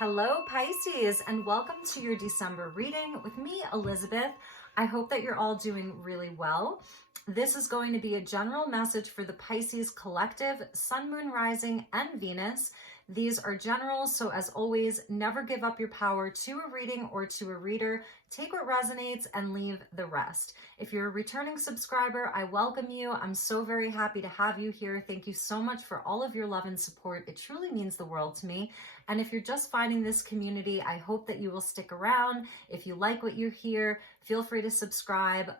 Hello, Pisces, and welcome to your December reading with me, Elizabeth. I hope that you're all doing really well. This is going to be a general message for the Pisces collective, Sun, Moon, Rising, and Venus. These are generals, so as always, never give up your power to a reading or to a reader. Take what resonates and leave the rest. If you're a returning subscriber, I welcome you. I'm so very happy to have you here. Thank you so much for all of your love and support. It truly means the world to me. And if you're just finding this community, I hope that you will stick around. If you like what you hear, feel free to subscribe.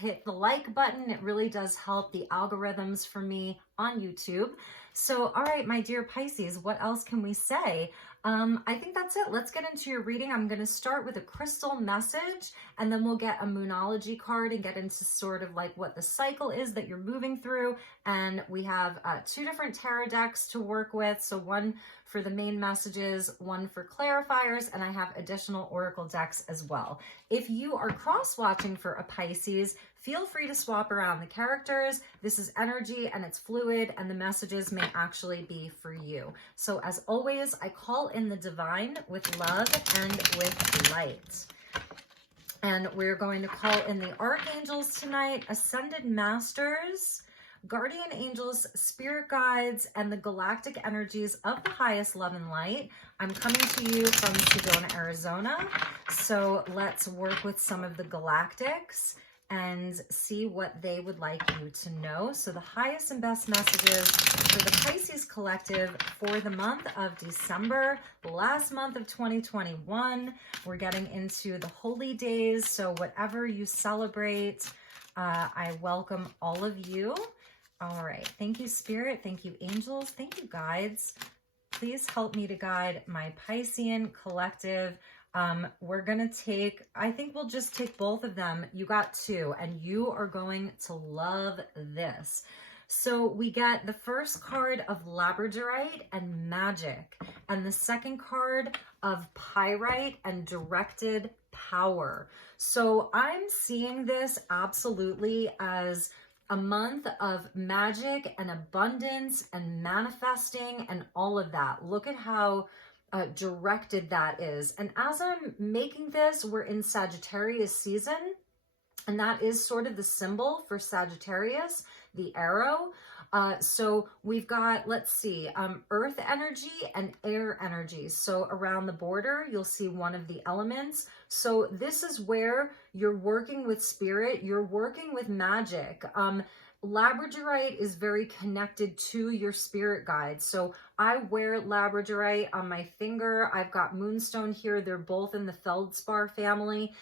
Hit the like button. It really does help the algorithms for me on YouTube. So, all right, my dear Pisces, what else can we say? I think that's it. Let's get into your reading. I'm going to start with a crystal message, and then we'll get a Moonology card and get into sort of like what the cycle is that you're moving through. And we have two different tarot decks to work with. So one for the main messages, one for clarifiers, and I have additional oracle decks as well. If you are cross-watching for a Pisces, feel free to swap around the characters. This is energy and it's fluid, and the messages may actually be for you. So as always, I call in the divine with love and with light. And we're going to call in the archangels tonight, ascended masters, guardian angels, spirit guides, and the galactic energies of the highest love and light. I'm coming to you from Sedona, Arizona. So let's work with some of the galactics and see what they would like you to know. So the highest and best messages for the Pisces collective for the month of December, the last month of 2021. We're getting into the holy days. So whatever you celebrate, I welcome all of you. All right. Thank you, Spirit. Thank you, angels. Thank you, guides. Please help me to guide my Piscean collective. We're going to take, I think we'll just take both of them. You got two, and you are going to love this. So we get the first card of Labradorite and Magick, and the second card of Pyrite and Directed Power. So I'm seeing this absolutely as a month of magic and abundance and manifesting and all of that. Look at how directed that is. And as I'm making this, we're in Sagittarius season, and that is sort of the symbol for Sagittarius, the arrow. So we've got, let's see, earth energy and air energy. So around the border, you'll see one of the elements. So this is where you're working with spirit, you're working with magic. Labradorite is very connected to your spirit guides. So I wear Labradorite on my finger. I've got Moonstone here. They're both in the Feldspar family.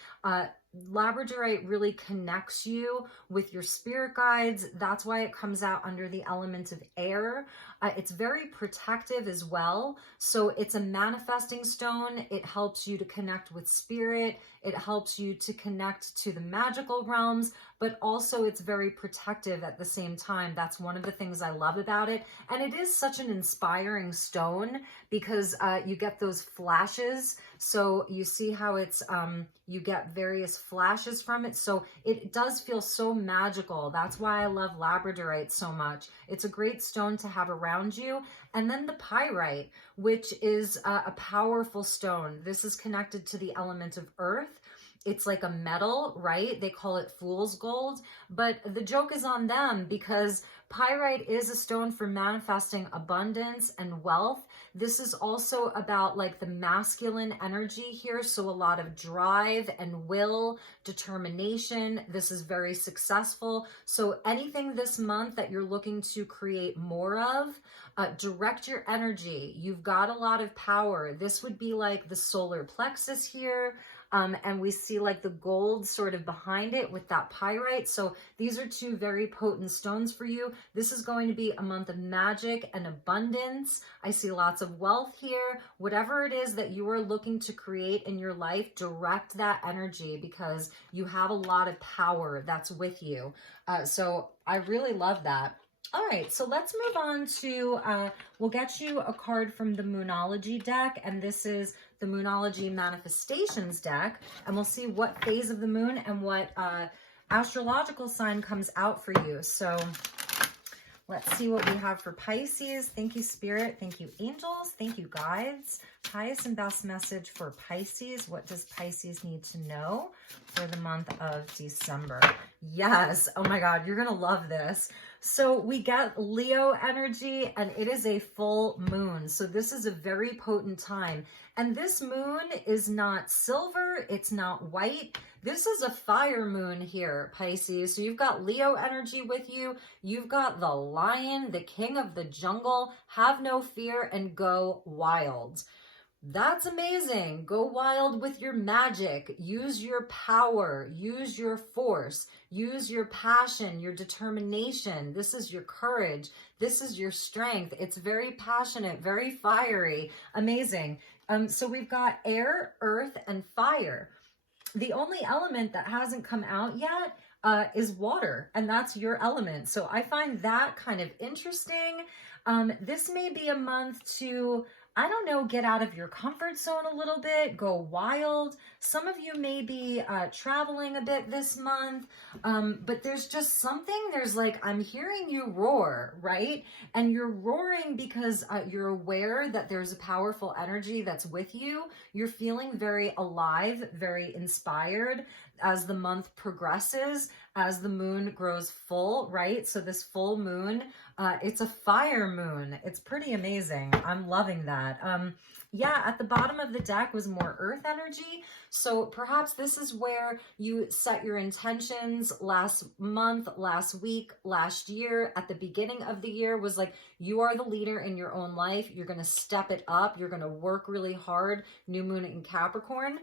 Labradorite really connects you with your spirit guides. That's why it comes out under the element of air. It's very protective as well. So it's a manifesting stone. It helps you to connect with spirit. It helps you to connect to the magical realms, but also it's very protective at the same time. That's one of the things I love about it. And it is such an inspiring stone because you get those flashes. So you see how it's, you get various flashes from it. So it does feel so magical. That's why I love Labradorite so much. It's a great stone to have around you. And then the Pyrite, which is a powerful stone. This is connected to the element of earth. It's like a metal, right? They call it fool's gold, but the joke is on them because Pyrite is a stone for manifesting abundance and wealth. This is also about like the masculine energy here. So a lot of drive and will, determination. This is very successful. So anything this month that you're looking to create more of, direct your energy. You've got a lot of power. This would be like the solar plexus here. And we see like the gold sort of behind it with that pyrite. So these are two very potent stones for you. This is going to be a month of magic and abundance. I see lots of wealth here. Whatever it is that you are looking to create in your life, direct that energy because you have a lot of power that's with you. So I really love that. All right, so let's move on to, we'll get you a card from the Moonology deck, and this is the Moonology Manifestations deck, and we'll see what phase of the moon and what astrological sign comes out for you. So Let's see what we have for Pisces. Thank you, Spirit. Thank you, angels. Thank you, guides. Highest and best message for Pisces. What does Pisces need to know for the month of December? Yes. Oh my God, you're going to love this. So we get Leo energy, and it is a full moon. So this is a very potent time. And this moon is not silver. It's not white. This is a fire moon here, Pisces. So you've got Leo energy with you. You've got the lion, the king of the jungle. Have no fear and go wild. That's amazing. Go wild with your magic. Use your power. Use your force. Use your passion, your determination. This is your courage. This is your strength. It's very passionate, very fiery. Amazing. So we've got air, earth, and fire. The only element that hasn't come out yet is water, and that's your element. So I find that kind of interesting. This may be a month to, I don't know, get out of your comfort zone a little bit, go wild. Some of you may be traveling a bit this month, but there's just something, there's like, I'm hearing you roar, right? And you're roaring because you're aware that there's a powerful energy that's with you. You're feeling very alive, very inspired as the month progresses, as the moon grows full, right? So this full moon, it's a fire moon. It's pretty amazing. I'm loving that. Yeah, at the bottom of the deck was more earth energy. So perhaps this is where you set your intentions last month, last week, last year. At the beginning of the year was like, you are the leader in your own life. You're going to step it up. You're going to work really hard. New moon in Capricorn.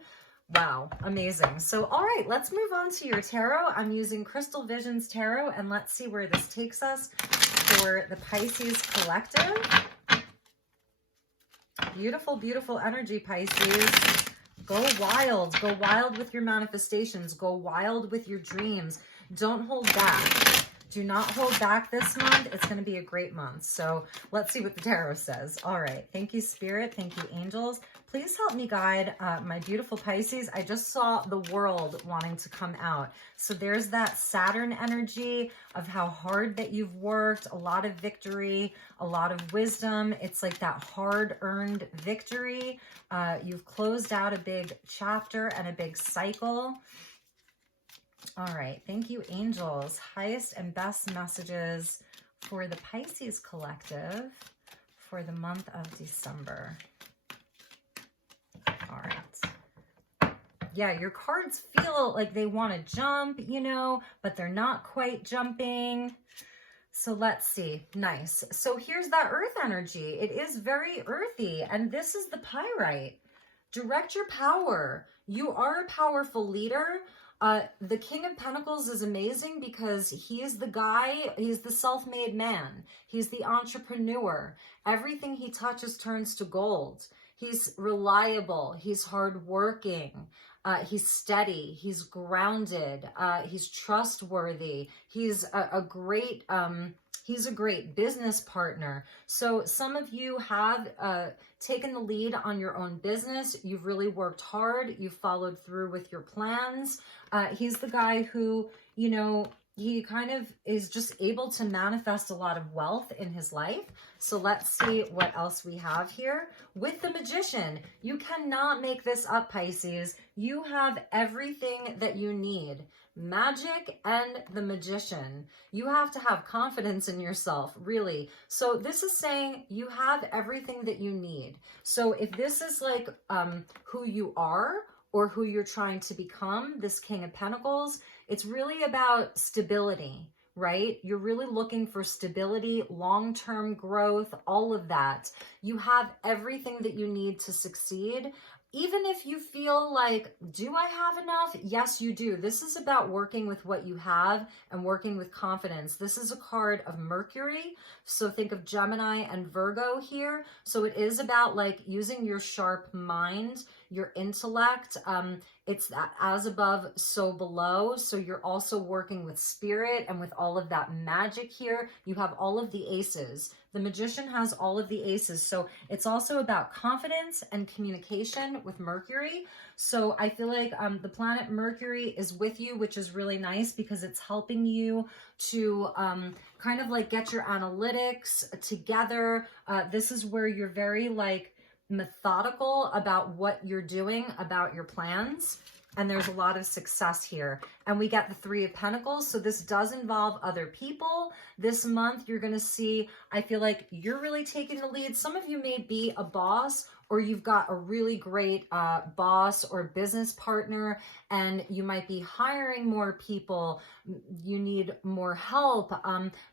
Wow, amazing. So, all right, let's move on to your tarot. I'm using Crystal Visions Tarot, and let's see where this takes us for the Pisces collective. Beautiful, beautiful energy, Pisces. Go wild with your manifestations. Go wild with your dreams. Don't hold back. Do not hold back this month. It's going to be a great month. So let's see what the tarot says. All right. Thank you, Spirit. Thank you, angels. Please help me guide my beautiful Pisces. I just saw the world wanting to come out. So there's that Saturn energy of how hard that you've worked, a lot of victory, a lot of wisdom. It's like that hard-earned victory. You've closed out a big chapter and a big cycle. All right. Thank you, angels. Highest and best messages for the Pisces collective for the month of December. All right. Yeah, your cards feel like they want to jump, you know, but they're not quite jumping. So let's see. Nice. So here's that earth energy. It is very earthy, and this is the pyrite. Direct your power. You are a powerful leader. The King of Pentacles is amazing because he is the guy, he's the self-made man. He's the entrepreneur. Everything he touches turns to gold. He's reliable. He's hardworking. He's steady. He's grounded. He's trustworthy. He's a great business partner. So some of you have taken the lead on your own business. You've really worked hard. You've followed through with your plans. He's the guy who, you know, he kind of is just able to manifest a lot of wealth in his life. So let's see what else we have here. With the Magician, you cannot make this up, Pisces. You have everything that you need. Magic and the Magician. You have to have confidence in yourself, really. So this is saying you have everything that you need. So if this is like who you are or who you're trying to become, this King of Pentacles, it's really about stability, right? You're really looking for stability, long-term growth, all of that. You have everything that you need to succeed. Even if you feel like, do I have enough? Yes, you do. This is about working with what you have and working with confidence. This is a card of Mercury. So think of Gemini and Virgo here. So it is about like using your sharp mind, your intellect. It's that as above, so below. So you're also working with spirit and with all of that magic here. You have all of the aces. The Magician has all of the aces. So it's also about confidence and communication with Mercury. So I feel like the planet Mercury is with you, which is really nice because it's helping you to kind of like get your analytics together. This is where you're very like methodical about what you're doing, about your plans. And there's a lot of success here. And we get the Three of Pentacles. So this does involve other people. This month, you're going to see, I feel like you're really taking the lead. Some of you may be a boss, or you've got a really great boss or business partner, and you might be hiring more people. You need more help.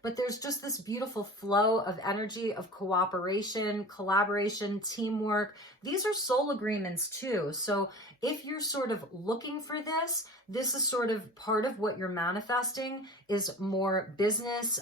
But there's just this beautiful flow of energy, of cooperation, collaboration, teamwork. These are soul agreements too. So if you're sort of looking for this, this is sort of part of what you're manifesting is more business,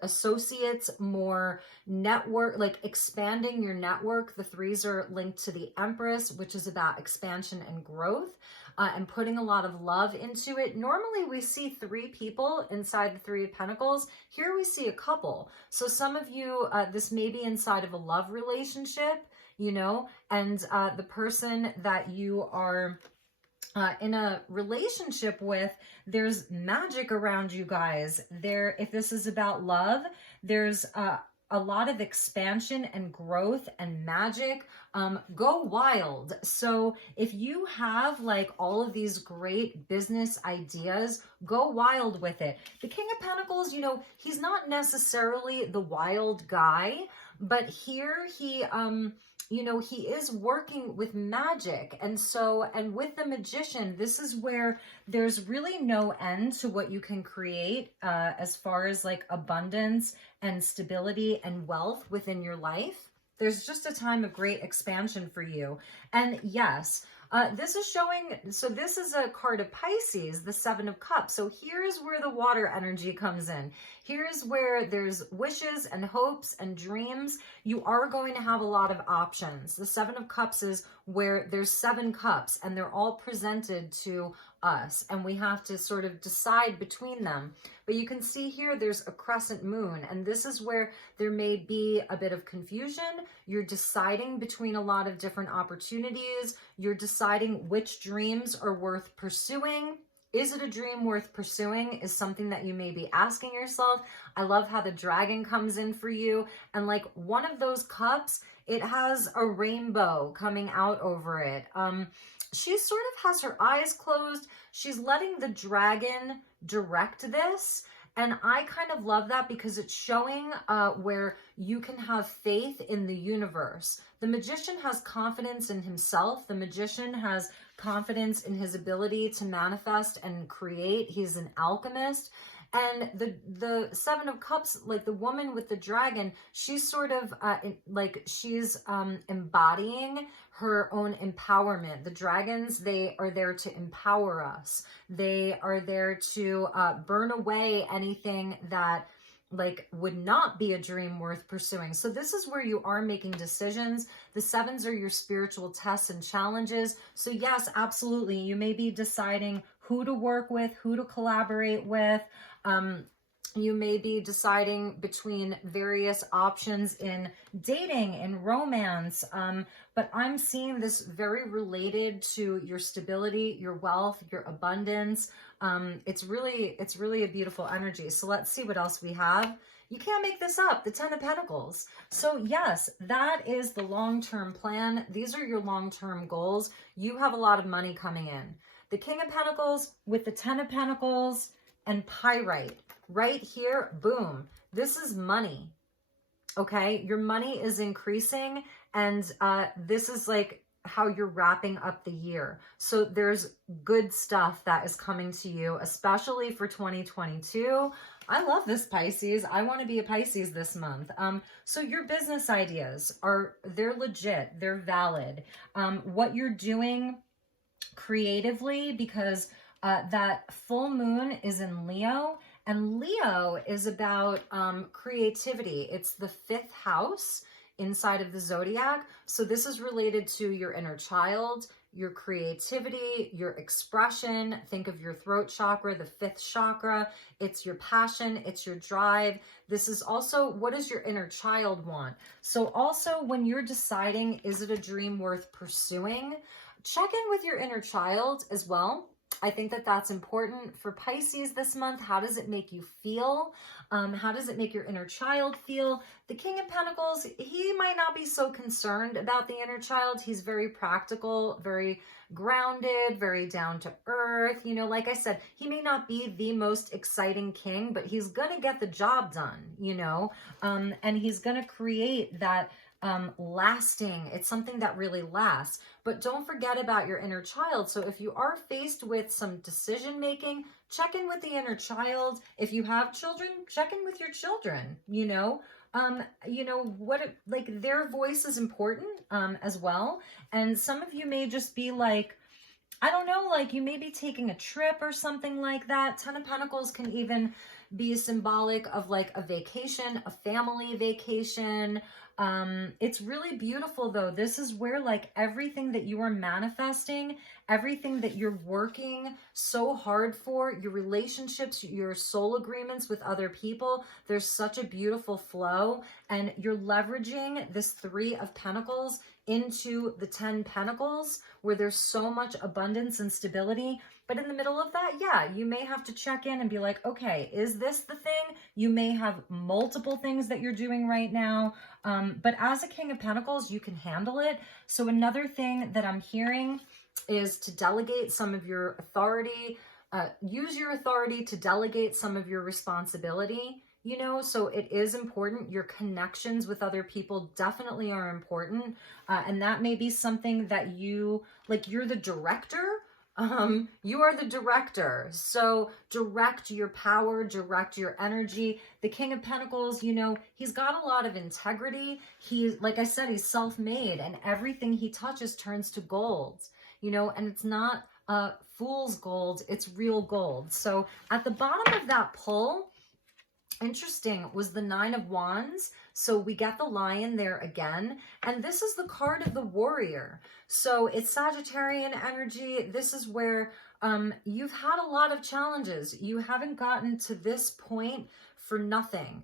associates, more network, like expanding your network. The threes are linked to the Empress, which is about expansion and growth, and putting a lot of love into it. Normally we see three people inside the Three of Pentacles. Here we see a couple. So some of you, this may be inside of a love relationship, you know, and the person that you are in a relationship with, there's magic around you guys. There, if this is about love, there's a lot of expansion and growth and magic. Go wild. So if you have like all of these great business ideas, go wild with it. The King of Pentacles, you know, he's not necessarily the wild guy, but here he, you know, he is working with magic. And so, and with the Magician, this is where there's really no end to what you can create as far as like abundance and stability and wealth within your life. There's just a time of great expansion for you. And yes, this is showing, so this is a card of Pisces, the Seven of Cups. So here's where the water energy comes in. Here's where there's wishes and hopes and dreams. You are going to have a lot of options. The Seven of Cups is where there's 7 cups and they're all presented to us, and we have to sort of decide between them. But you can see here there's a crescent moon, and this is where there may be a bit of confusion. You're deciding between a lot of different opportunities. You're deciding which dreams are worth pursuing. Is it a dream worth pursuing is something that you may be asking yourself. I love how the dragon comes in for you, and like one of those cups, it has a rainbow coming out over it. She sort of has her eyes closed. She's letting the dragon direct this. And I kind of love that because it's showing where you can have faith in the universe. The Magician has confidence in himself. The Magician has confidence in his ability to manifest and create. He's an alchemist. And the Seven of Cups, like the woman with the dragon, she's sort of she's embodying her own empowerment. The dragons, they are there to empower us. They are there to burn away anything that like would not be a dream worth pursuing. So this is where you are making decisions. The sevens are your spiritual tests and challenges. So yes, absolutely. You may be deciding who to work with, who to collaborate with. You may be deciding between various options in dating and romance. But I'm seeing this very related to your stability, your wealth, your abundance. It's really a beautiful energy. So let's see what else we have. You can't make this up, the Ten of Pentacles. So yes, that is the long-term plan. These are your long-term goals. You have a lot of money coming in. The King of Pentacles with the Ten of Pentacles and Pyrite. Right here, boom. This is money. Okay, your money is increasing, and this is like how you're wrapping up the year. So there's good stuff that is coming to you, especially for 2022. I love this, Pisces. I want to be a Pisces this month. So your business ideas they're legit, they're valid. What you're doing creatively, because that full moon is in Leo, and Leo is about creativity. It's the 5th house inside of the zodiac. So this is related to your inner child, your creativity, your expression. Think of your throat chakra, the 5th chakra. It's your passion, it's your drive. This is also, what does your inner child want? So also when you're deciding, is it a dream worth pursuing? Check in with your inner child as well. I think that that's important for Pisces this month. How does it make you feel? How does it make your inner child feel? The King of Pentacles, he might not be so concerned about the inner child. He's very practical, very grounded, very down to earth. You know, like I said, he may not be the most exciting king, but he's going to get the job done, you know, and he's going to create that lasting. It's something that really lasts. But don't forget about your inner child. So if you are faced with some decision making, check in with the inner child. If you have children, check in with your children, you know, like their voice is important as well. And some of you may just be like, I don't know, like you may be taking a trip or something like that. 10 of Pentacles can even be symbolic of like a vacation, a family vacation. It's really beautiful though. This is where like everything that you are manifesting, everything that you're working so hard for, your relationships, your soul agreements with other people, there's such a beautiful flow, and you're leveraging this 3 of Pentacles into the 10 Pentacles where there's so much abundance and stability. But in the middle of that, yeah, you may have to check in and be like, okay, is this the thing? You may have multiple things that you're doing right now. But as a King of Pentacles, you can handle it. So another thing that I'm hearing is to delegate some of your authority, use your authority to delegate some of your responsibility. You know, so it is important. Your connections with other people definitely are important. And that may be something that you, like you're the director. You are the director. So direct your power, direct your energy. The King of Pentacles, you know, he's got a lot of integrity. He's, like I said, he's self-made, and everything he touches turns to gold, you know, and it's not fool's gold, it's real gold. So at the bottom of that pull, interesting, was the 9 of Wands. So we get the lion there again. And this is the card of the warrior. So it's Sagittarian energy. This is where you've had a lot of challenges. You haven't gotten to this point for nothing.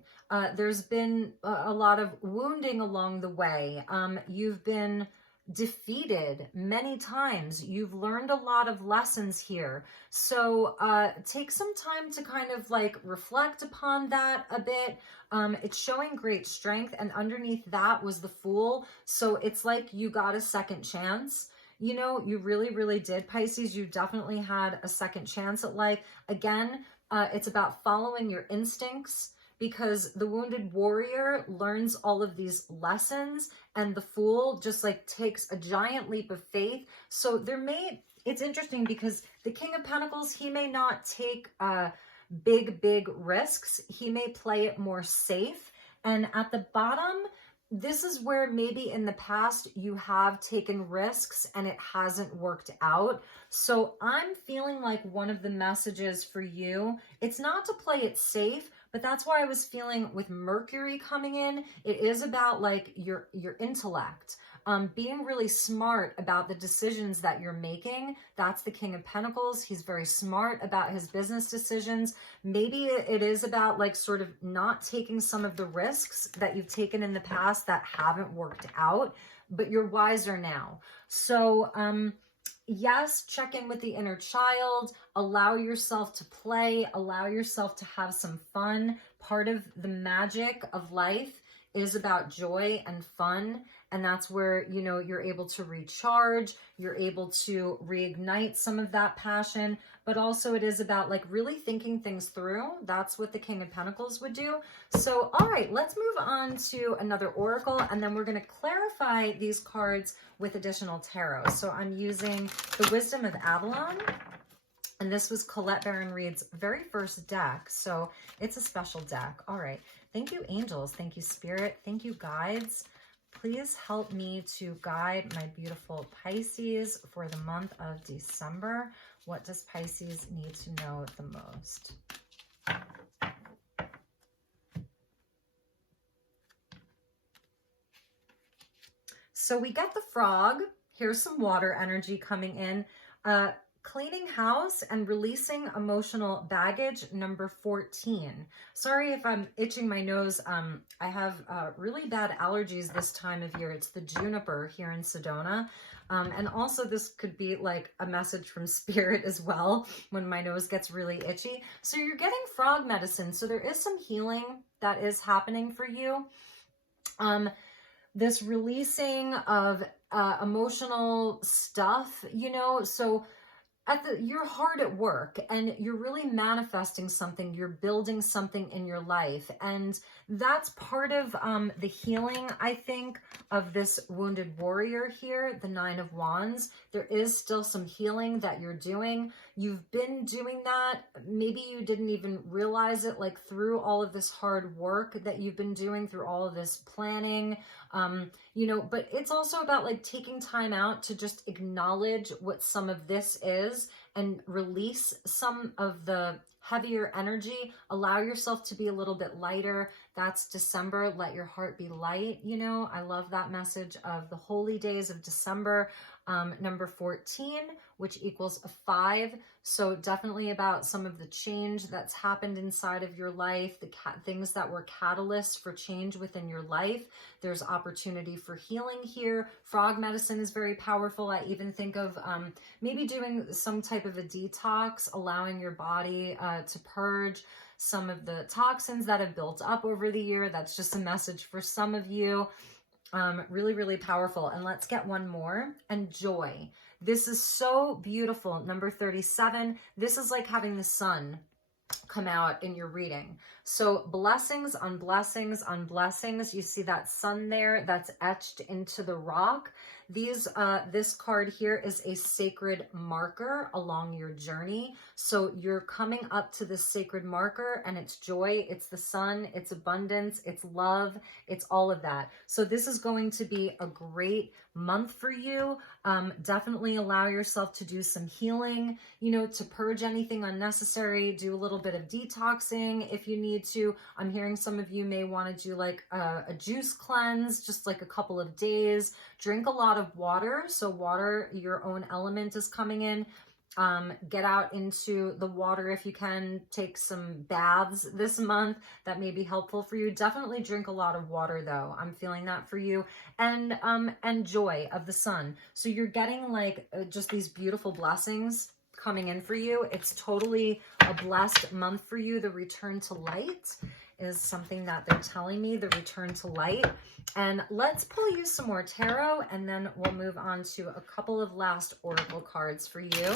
There's been a lot of wounding along the way. You've been defeated many times. You've learned a lot of lessons here. So take some time to kind of like reflect upon that a bit. It's showing great strength, and underneath that was the Fool. So it's like you got a second chance. You know, you really, really did, Pisces. You definitely had a second chance at life. Again, it's about following your instincts, because the wounded warrior learns all of these lessons, and the Fool just like takes a giant leap of faith. So it's interesting because the King of Pentacles, he may not take big risks. He may play it more safe. And at the bottom, this is where maybe in the past you have taken risks and it hasn't worked out. So I'm feeling like one of the messages for you, it's not to play it safe, but that's why I was feeling with Mercury coming in, it is about like your intellect, being really smart about the decisions that you're making. That's the King of Pentacles. He's very smart about his business decisions. Maybe it is about like sort of not taking some of the risks that you've taken in the past that haven't worked out, but you're wiser now. So, yes, check in with the inner child, allow yourself to play, allow yourself to have some fun. Part of the magic of life is about joy and fun. And that's where, you know, you're able to recharge, you're able to reignite some of that passion, but also it is about like really thinking things through. That's what the King of Pentacles would do. So, all right, let's move on to another oracle, and then we're going to clarify these cards with additional tarot. So I'm using the Wisdom of Avalon, and this was Colette Baron Reid's very first deck. So it's a special deck. All right. Thank you, angels. Thank you, spirit. Thank you, guides. Please help me to guide my beautiful Pisces for the month of December. What does Pisces need to know the most? So we get the frog. Here's some water energy coming in. Cleaning house and releasing emotional baggage, number 14. Sorry if I'm itching my nose. I have really bad allergies this time of year. It's the juniper here in Sedona. And also this could be like a message from spirit as well when my nose gets really itchy. So you're getting frog medicine. So there is some healing that is happening for you. This releasing of emotional stuff, you know, so you're hard at work and you're really manifesting something, you're building something in your life. And that's part of the healing, I think, of this wounded warrior here, the 9 of Wands. There is still some healing that you're doing. You've been doing that. Maybe you didn't even realize it, like through all of this hard work that you've been doing, through all of this planning, you know, but it's also about like taking time out to just acknowledge what some of this is and release some of the heavier energy. Allow yourself to be a little bit lighter. That's December. Let your heart be light. You know, I love that message of the holy days of December. Number 14, which equals a 5. So definitely about some of the change that's happened inside of your life, the things that were catalysts for change within your life. There's opportunity for healing here. Frog medicine is very powerful. I even think of maybe doing some type of a detox, allowing your body to purge some of the toxins that have built up over the year. That's just a message for some of you. Really, really powerful. And let's get one more. And joy. This is so beautiful. Number 37. This is like having the sun come out in your reading. So blessings on blessings on blessings. You see that sun there that's etched into the rock. This card here is a sacred marker along your journey. So you're coming up to this sacred marker and it's joy, it's the sun, it's abundance, it's love, it's all of that. So this is going to be a great month for you. Definitely allow yourself to do some healing, you know, to purge anything unnecessary, do a little bit of detoxing if you need to. I'm hearing some of you may want to do like a juice cleanse, just like a couple of days. Drink a lot of water. So water, your own element is coming in. Get out into the water if you can. Take some baths this month. That may be helpful for you. Definitely drink a lot of water though. I'm feeling that for you. And joy of the sun. So you're getting like just these beautiful blessings coming in for you. It's totally a blessed month for you. The return to light is something that they're telling me, the return to light. And let's pull you some more tarot and then we'll move on to a couple of last oracle cards for you.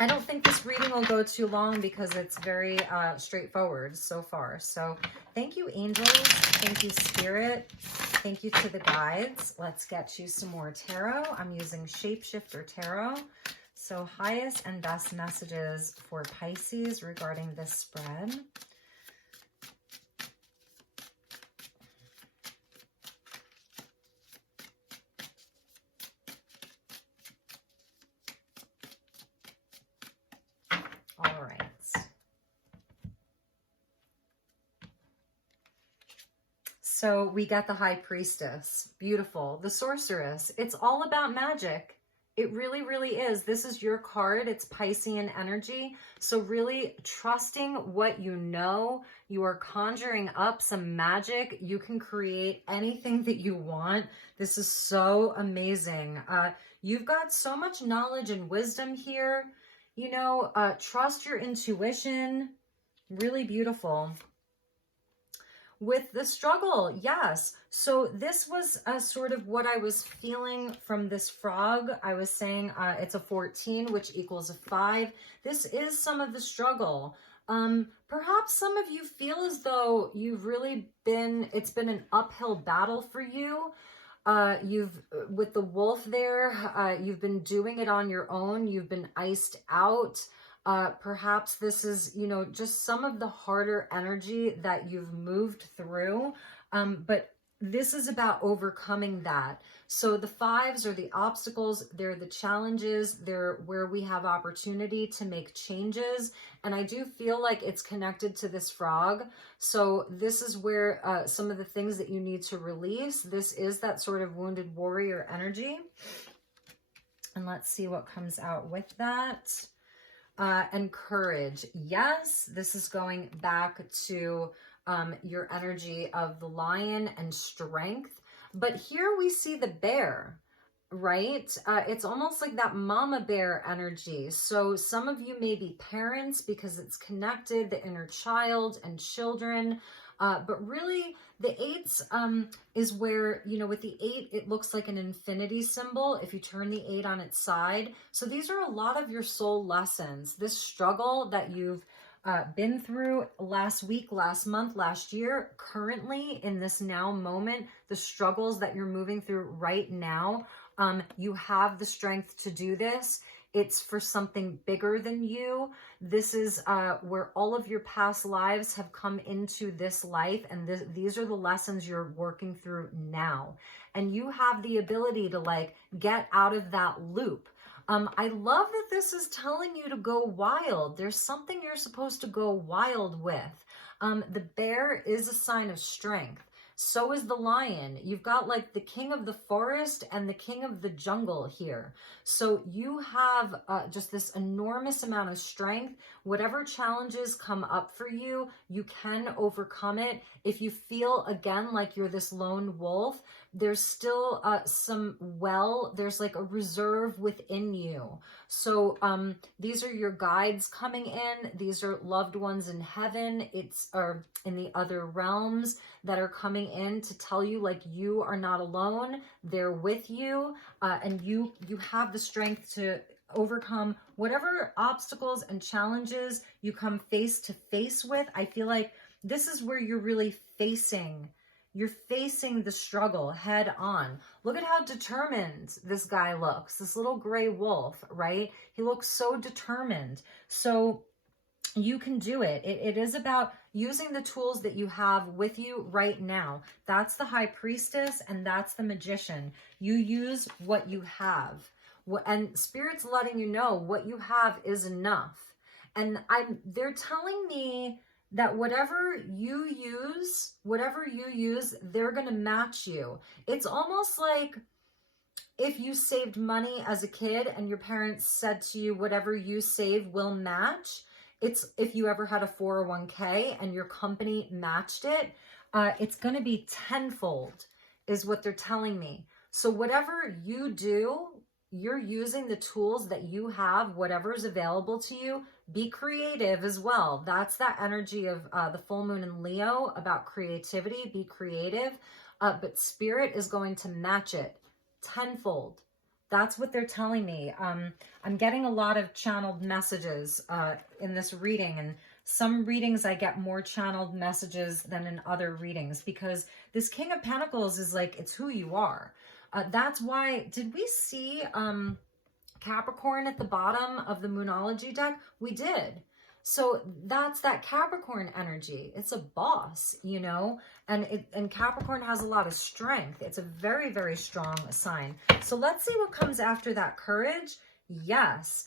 I don't think this reading will go too long because it's very straightforward so far. So thank you, angels. Thank you, spirit. Thank you to the guides. Let's get you some more tarot. I'm using Shapeshifter Tarot. So highest and best messages for Pisces regarding this spread. All right. So we got the High Priestess. Beautiful. The Sorceress. It's all about magic. It really, really is. This is your card. It's Piscean energy. So really trusting what you know. You are conjuring up some magic. You can create anything that you want. This is so amazing. You've got so much knowledge and wisdom here. You know, trust your intuition. Really beautiful. With the struggle, yes. So this was sort of what I was feeling from this frog. I was saying it's a 14, which equals a 5. This is some of the struggle. Perhaps some of you feel as though you've really it's been an uphill battle for you. With the wolf there, you've been doing it on your own. You've been iced out. Perhaps this is, you know, just some of the harder energy that you've moved through. But this is about overcoming that. So the fives are the obstacles, they're the challenges, they're where we have opportunity to make changes. And I do feel like it's connected to this frog. So this is where some of the things that you need to release. This is that sort of wounded warrior energy. And let's see what comes out with that. And courage. Yes, this is going back to your energy of the lion and strength. But here we see the bear, right? It's almost like that mama bear energy. So some of you may be parents because it's connected, the inner child and children. But really the eights is where, you know, with the 8, it looks like an infinity symbol if you turn the 8 on its side. So these are a lot of your soul lessons. This struggle that you've been through last week, last month, last year, currently in this now moment, the struggles that you're moving through right now, you have the strength to do this. It's for something bigger than you. This is where all of your past lives have come into this life, and these are the lessons you're working through now. And you have the ability to like get out of that loop. I love that this is telling you to go wild. There's something you're supposed to go wild with. The bear is a sign of strength. So is the lion. You've got like the king of the forest and the king of the jungle here. So you have just this enormous amount of strength. Whatever challenges come up for you, you can overcome it. If you feel again like you're this lone wolf, there's still there's like a reserve within you. So these are your guides coming in. These are loved ones in heaven. Or in the other realms that are coming in to tell you like you are not alone. They're with you, and you have the strength to overcome whatever obstacles and challenges you come face to face with. I feel like this is where you're really facing the struggle head on. Look at how determined this guy looks, this little gray wolf, right? He looks so determined. So you can do it. It is about using the tools that you have with you right now. That's the high priestess and that's the magician. You use what you have. And Spirit's letting you know what you have is enough. And they're telling me that whatever you use, they're going to match you. It's almost like if you saved money as a kid and your parents said to you, whatever you save will match. It's if you ever had a 401k and your company matched it, it's going to be tenfold is what they're telling me. So whatever you do, you're using the tools that you have, whatever's available to you. Be creative as well. That's that energy of the full moon in Leo about creativity. Be creative, but Spirit is going to match it tenfold. That's what they're telling me. I'm getting a lot of channeled messages in this reading, and some readings I get more channeled messages than in other readings because this King of Pentacles is like, it's who you are. That's why, did we see Capricorn at the bottom of the Moonology deck? We did. So that's that Capricorn energy. It's a boss, you know, and Capricorn has a lot of strength. It's a very, very strong sign. So let's see what comes after that courage. Yes.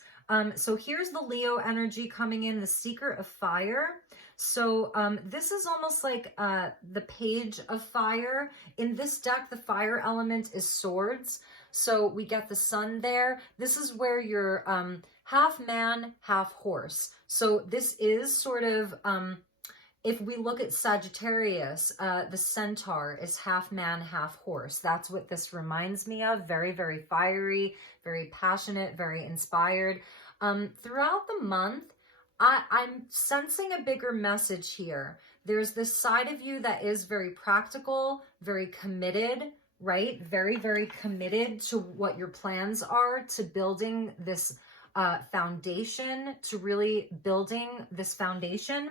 So here's the Leo energy coming in, the Seeker of Fire. So this is almost like the Page of Fire. In this deck, the fire element is swords. So we get the sun there. This is where you're half man, half horse. So this is sort of, if we look at Sagittarius, the centaur is half man, half horse. That's what this reminds me of. Very, very fiery, very passionate, very inspired. Throughout the month, I'm sensing a bigger message here. There's this side of you that is very practical, very committed, right? Very, very committed to what your plans are, to building this foundation, to really building this foundation.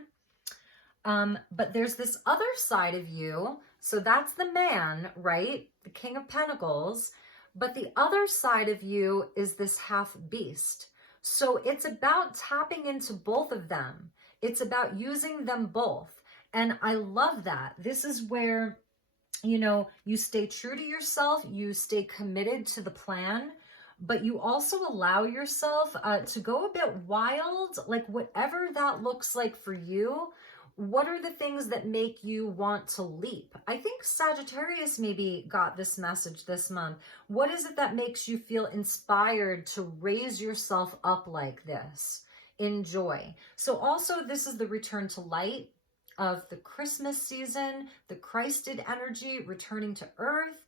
But there's this other side of you. So that's the man, right? The King of Pentacles. But the other side of you is this half beast. So it's about tapping into both of them. It's about using them both. And I love that. This is where you know, you stay true to yourself, you stay committed to the plan, but you also allow yourself to go a bit wild, like whatever that looks like for you. What are the things that make you want to leap? I think Sagittarius maybe got this message this month. What is it that makes you feel inspired to raise yourself up like this? Enjoy. So also, this is the return to light of the Christmas season, the Christed energy returning to earth,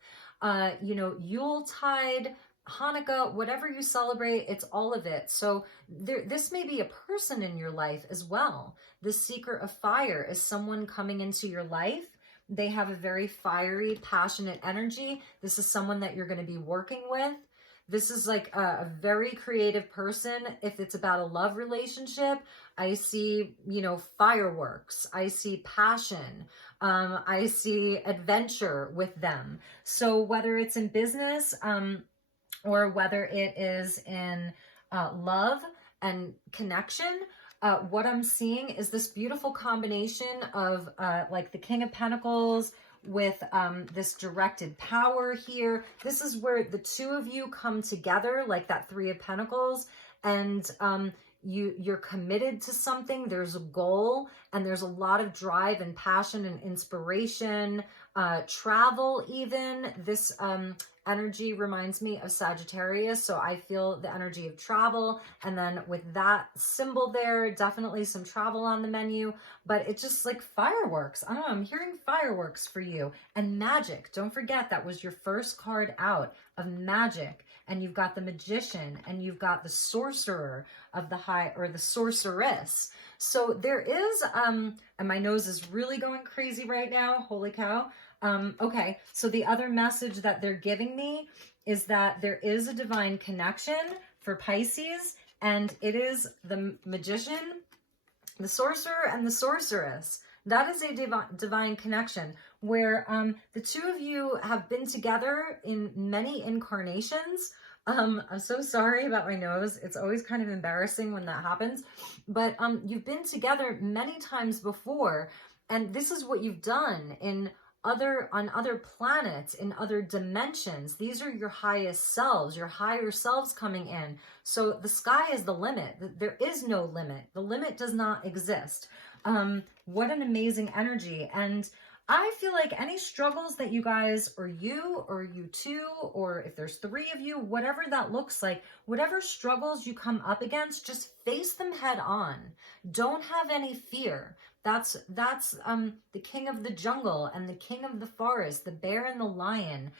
you know, Yuletide, Hanukkah, whatever you celebrate, it's all of it. So this may be a person in your life as well. The seeker of fire is someone coming into your life. They have a very fiery, passionate energy. This is someone that you're going to be working with. This is like a very creative person. If it's about a love relationship, I see, you know, fireworks. I see passion. I see adventure with them. So whether it's in business, or whether it is in love and connection, what I'm seeing is this beautiful combination of like the King of Pentacles with this directed power here. This is where the two of you come together, like that Three of Pentacles, and you're committed to something. There's a goal, and there's a lot of drive and passion and inspiration, travel even. This energy reminds me of Sagittarius, so I feel the energy of travel. And then with that symbol there, definitely some travel on the menu, but it's just like fireworks. I don't know, I'm hearing fireworks for you. And Magick, don't forget, that was your first card out of Magick. And you've got the Magician, and you've got the Sorcerer of the High, or the Sorceress. So there is, and my nose is really going crazy right now, holy cow. Okay, so the other message that they're giving me is that there is a divine connection for Pisces, and it is the Magician, the Sorcerer, and the Sorceress. That is a divine connection where the two of you have been together in many incarnations. I'm so sorry about my nose. It's always kind of embarrassing when that happens. But you've been together many times before, and this is what you've done on other planets, in other dimensions. These are your highest selves, your higher selves coming in. So the sky is the limit. There is no limit. The limit does not exist. What an amazing energy. And I feel like any struggles that you guys, or you two, or if there's three of you, whatever that looks like, whatever struggles you come up against, just face them head on. Don't have any fear. That's the king of the jungle and the king of the forest, the bear and the lion.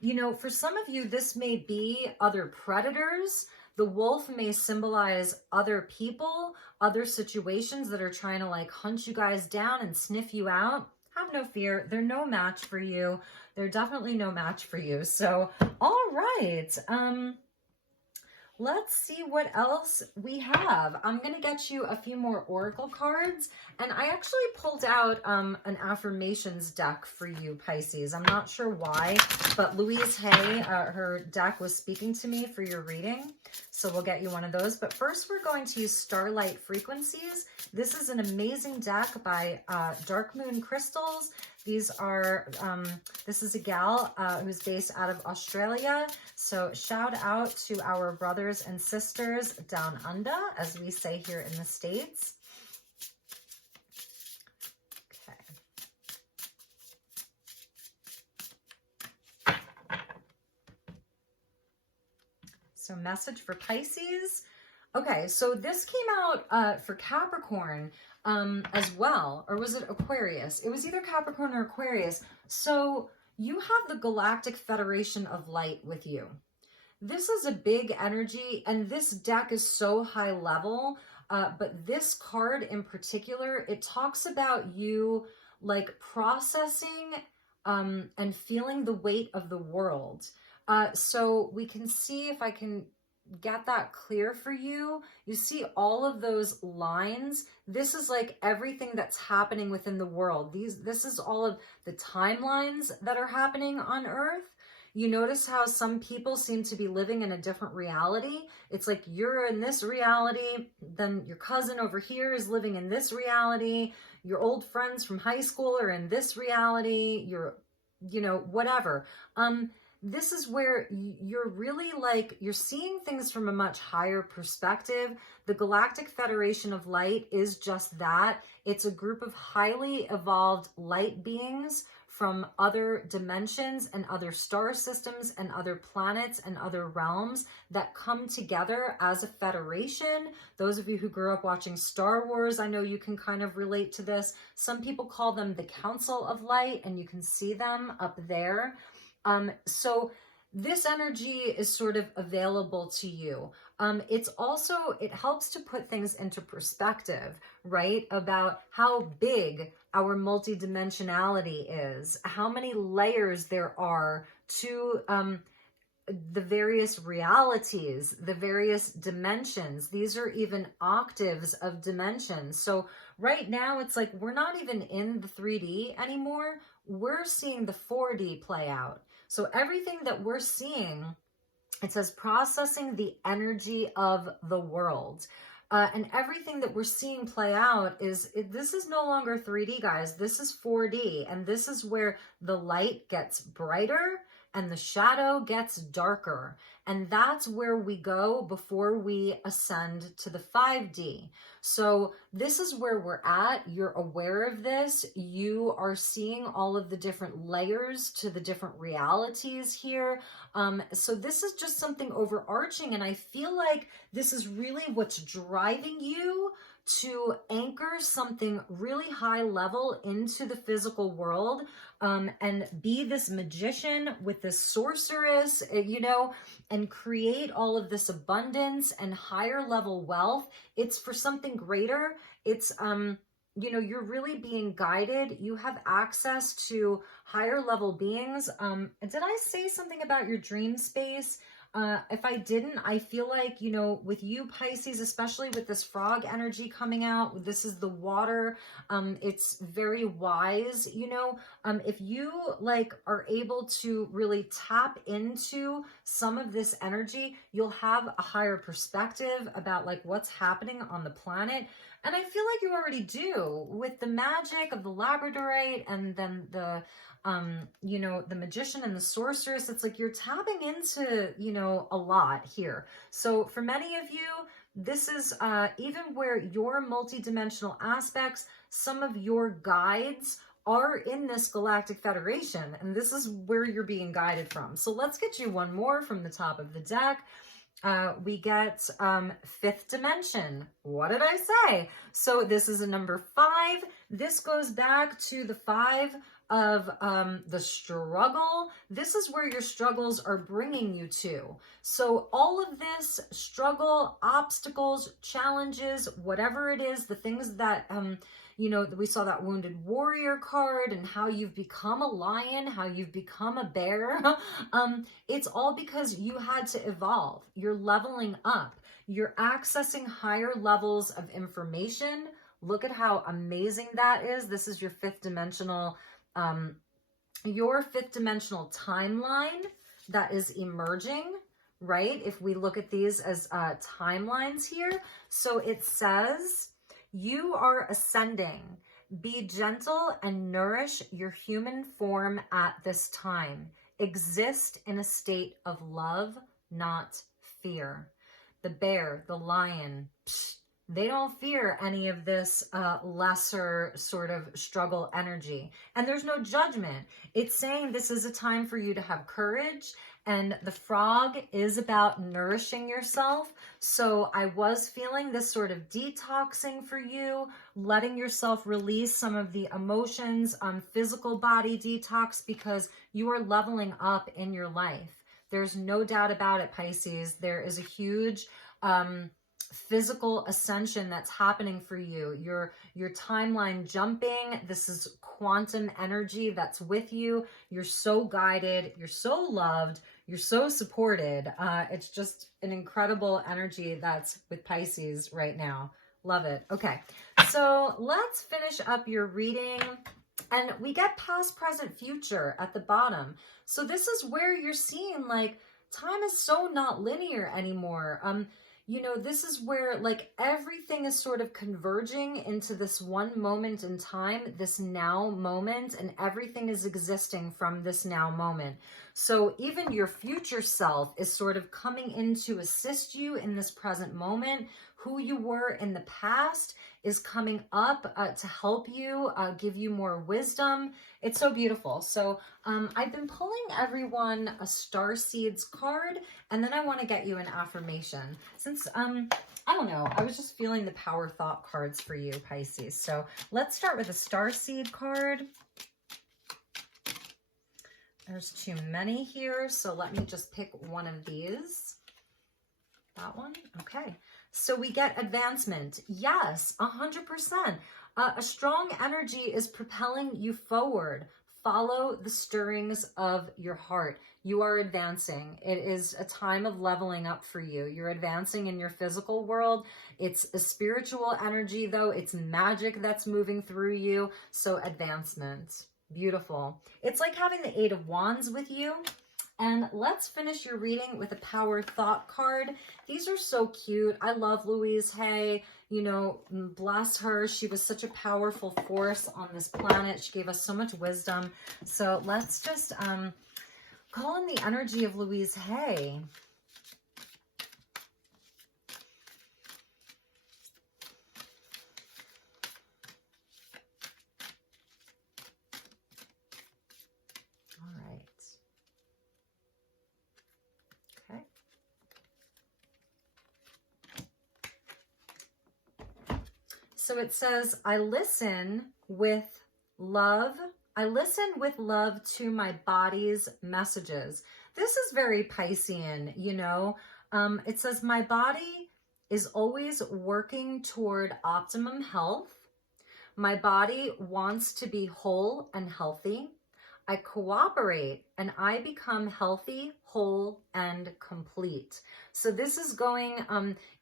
You know, for some of you, this may be other predators. The wolf may symbolize other people, other situations that are trying to like hunt you guys down and sniff you out. Have no fear. They're no match for you. They're definitely no match for you. So, all right. Let's see what else we have. I'm going to get you a few more oracle cards, and I actually pulled out an affirmations deck for you, Pisces. I'm not sure why, but Louise Hay, her deck was speaking to me for your reading, so we'll get you one of those. But first, we're going to use Starlight Frequencies. This is an amazing deck by Dark Moon Crystals. These are, this is a gal who's based out of Australia. So shout out to our brothers and sisters down under, as we say here in the States. Okay. So message for Pisces. Okay, so this came out for Capricorn as well, or was it Aquarius? It was either Capricorn or Aquarius. So you have the Galactic Federation of Light with you. This is a big energy, and this deck is so high level, but this card in particular, it talks about you like processing and feeling the weight of the world. So we can see if I can get that clear for you. You see all of those lines. This is like everything that's happening within the world. This is all of the timelines that are happening on Earth. You notice how some people seem to be living in a different reality. It's like you're in this reality, then your cousin over here is living in this reality. Your old friends from high school are in this reality. Your whatever. This is where you're really like, you're seeing things from a much higher perspective. The Galactic Federation of Light is just that. It's a group of highly evolved light beings from other dimensions and other star systems and other planets and other realms that come together as a federation. Those of you who grew up watching Star Wars, I know you can kind of relate to this. Some people call them the Council of Light, and you can see them up there. So this energy is sort of available to you. It's also, it helps to put things into perspective, right? About how big our multidimensionality is, how many layers there are to the various realities, the various dimensions. These are even octaves of dimensions. So right now it's like we're not even in the 3D anymore. We're seeing the 4D play out. So everything that we're seeing, it says processing the energy of the world. And everything that we're seeing play out this is no longer 3D, guys. This is 4D. And this is where the light gets brighter and the shadow gets darker. And that's where we go before we ascend to the 5D. So this is where we're at. You're aware of this. You are seeing all of the different layers to the different realities here. So this is just something overarching. And I feel like this is really what's driving you to anchor something really high level into the physical world, and be this magician with this sorceress, and create all of this abundance and higher level wealth. It's for something greater. It's, you're really being guided. You have access to higher level beings. Did I say something about your dream space? If I didn't, I feel like, with you Pisces, especially with this frog energy coming out, this is the water. It's very wise, if you are able to really tap into some of this energy, you'll have a higher perspective about what's happening on the planet. And I feel like you already do with the magic of the Labradorite, and then the the magician and the sorceress. It's like you're tapping into, a lot here. So for many of you, this is even where your multidimensional aspects, some of your guides are in this Galactic Federation, and this is where you're being guided from. So let's get you one more from the top of the deck. We get fifth dimension. What did I say? So this is a number 5. This goes back to the 5 of the struggle. This is where your struggles are bringing you to. So all of this struggle, obstacles, challenges, whatever it is, the things that we saw that wounded warrior card, and how you've become a lion, how you've become a bear. It's all because you had to evolve. You're leveling up. You're accessing higher levels of information. Look at how amazing that is. This is your fifth dimensional timeline that is emerging, right? If we look at these as timelines here. So it says, you are ascending. Be gentle and nourish your human form at this time. Exist in a state of love, not fear. The bear, the lion, they don't fear any of this lesser sort of struggle energy. And there's no judgment. It's saying this is a time for you to have courage. And the frog is about nourishing yourself. So I was feeling this sort of detoxing for you, letting yourself release some of the emotions, physical body detox, because you are leveling up in your life. There's no doubt about it, Pisces. There is a huge physical ascension that's happening for you. Your timeline jumping. This is quantum energy that's with you. You're so guided. You're so loved. You're so supported. It's just an incredible energy that's with Pisces right now. Love it. Okay, so let's finish up your reading. And we get past, present, future at the bottom. So this is where you're seeing time is so not linear anymore. you know, this is where like everything is sort of converging into this one moment in time, this now moment, and everything is existing from this now moment. So even your future self is sort of coming in to assist you in this present moment. Who you were in the past is coming up to help you, give you more wisdom. It's so beautiful. So I've been pulling everyone a star seeds card, and then I want to get you an affirmation. Since, I don't know, I was just feeling the power thought cards for you, Pisces. So let's start with a star seed card. There's too many here, so let me just pick one of these. That one? Okay. So we get advancement. Yes, 100%. A strong energy is propelling you forward. Follow the stirrings of your heart. You are advancing. It is a time of leveling up for you. You're advancing in your physical world. It's a spiritual energy, though. It's magic that's moving through you. So advancement. Beautiful. It's like having the Eight of Wands with you. And let's finish your reading with a power thought card. These are so cute. I love Louise Hay. You know, bless her. She was such a powerful force on this planet. She gave us so much wisdom. So let's just call in the energy of Louise Hay. So it says, I listen with love. I listen with love to my body's messages. This is very Piscean, you know. It says, my body is always working toward optimum health. My body wants to be whole and healthy. I cooperate and I become healthy, whole, and complete. So this is going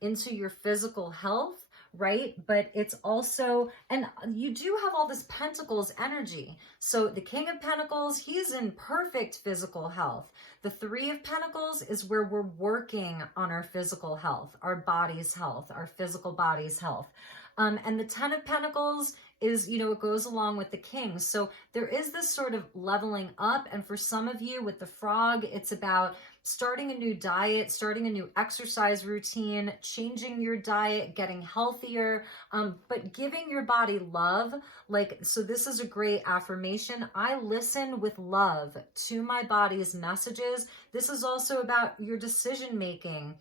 into your physical health, right? But it's also, and you do have all this Pentacles energy. So the King of Pentacles, he's in perfect physical health. The Three of Pentacles is where we're working on our physical health, our body's health, our physical body's health. And the Ten of Pentacles is, you know, it goes along with the King. So there is this sort of leveling up. And for some of you with the Frog, it's about starting a new diet, starting a new exercise routine, changing your diet, getting healthier, but giving your body love. Like, so this is a great affirmation. I listen with love to my body's messages. This is also about your decision making,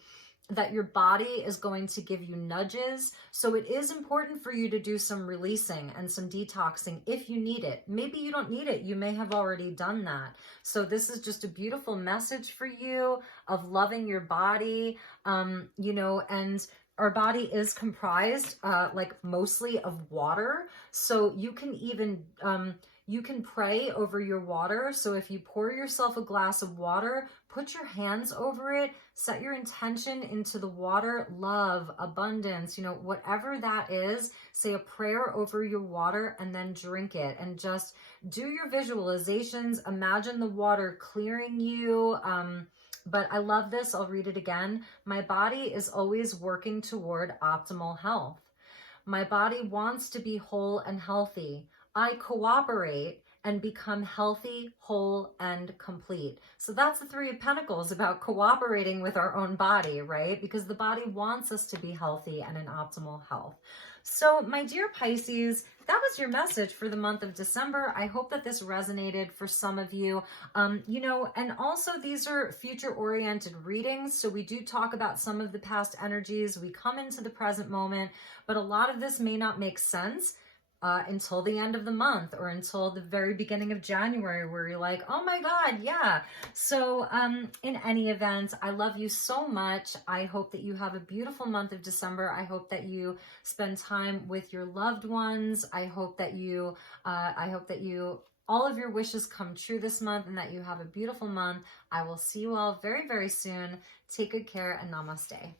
that your body is going to give you nudges. So it is important for you to do some releasing and some detoxing if you need it. Maybe you don't need it. You may have already done that. So this is just a beautiful message for you of loving your body, you know, and our body is comprised like mostly of water. So you can even, you can pray over your water. So if you pour yourself a glass of water, put your hands over it, set your intention into the water, love, abundance, you know, whatever that is, say a prayer over your water and then drink it and just do your visualizations. Imagine the water clearing you. But I love this. I'll read it again. My body is always working toward optimal health. My body wants to be whole and healthy. I cooperate and become healthy, whole, and complete. So that's the Three of Pentacles, about cooperating with our own body, right? Because the body wants us to be healthy and in optimal health. So my dear Pisces, that was your message for the month of December. I hope that this resonated for some of you. You know, and also these are future-oriented readings. So we do talk about some of the past energies. We come into the present moment, but a lot of this may not make sense until the end of the month or until the very beginning of January, where you're like, oh my God, yeah. So in any event, I love you so much. I hope that you have a beautiful month of December. I hope that you spend time with your loved ones. I hope that you, all of your wishes come true this month and that you have a beautiful month. I will see you all very, very soon. Take good care and namaste.